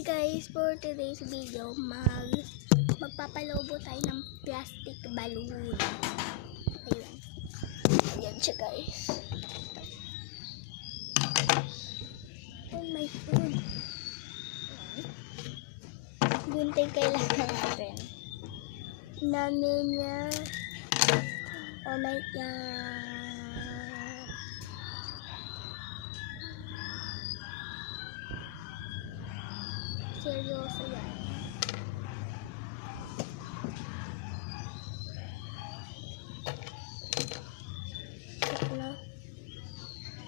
Hi guys, for today's video, magpapalobo tayo ng plastic balloon. Ayan. Ayan siya guys. Oh my god. Gunting kailangan natin. Namin niya. Oh my god. Seryoso yan.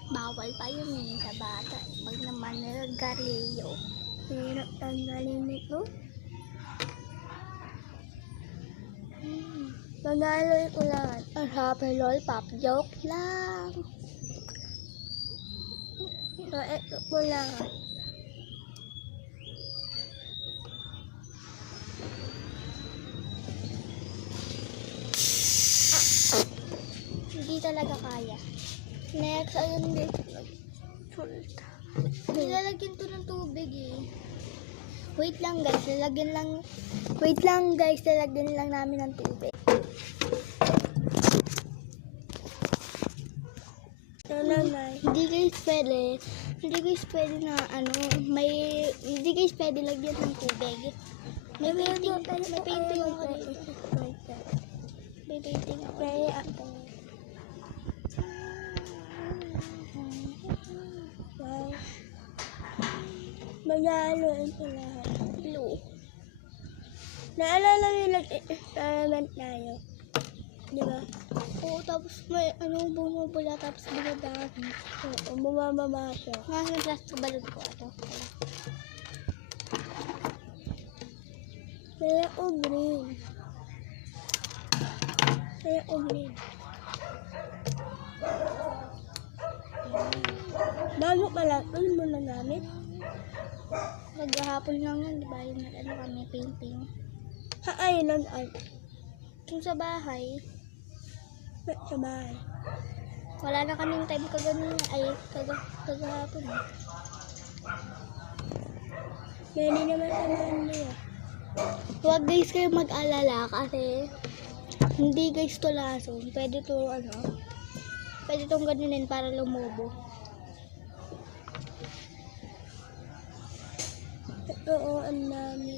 Bawal pa yun sa bata. Pag naman nagarilyo, hirap tanggalin nito. Magaloy ko lang. Happy lol, pop joke lang. So, eto ko lang. Hindi talaga kaya. Next, ayun din. Nilalagyan to ng tubig eh. Wait lang guys, lalagyan lang namin ng tubig. Hindi guys pwede na hindi guys pwede lagyan ng tubig. May painting ako dito. May painting ako dito. Maghahaluin ko lahat. Blue. Naalala nyo nag-experiment tayo. Diba? Oo, tapos may bumubula tapos binabahagi. Oo, bumababa siya. Nga yung plastic balloon ko. Ito. Kaya o green. Bago pala, ano mo na gamit? Maghahapon lang yun, diba? Yung kami painting. Ayun lang ay. Yung sa bahay. Sa bahay. Wala na kaming time kagano'n kagahapon. Pwede naman sa Monday ah. Huwag guys kayo mag-alala kasi hindi guys to lason. Pwede tong ganunin para lumobo. Oo, ang dami.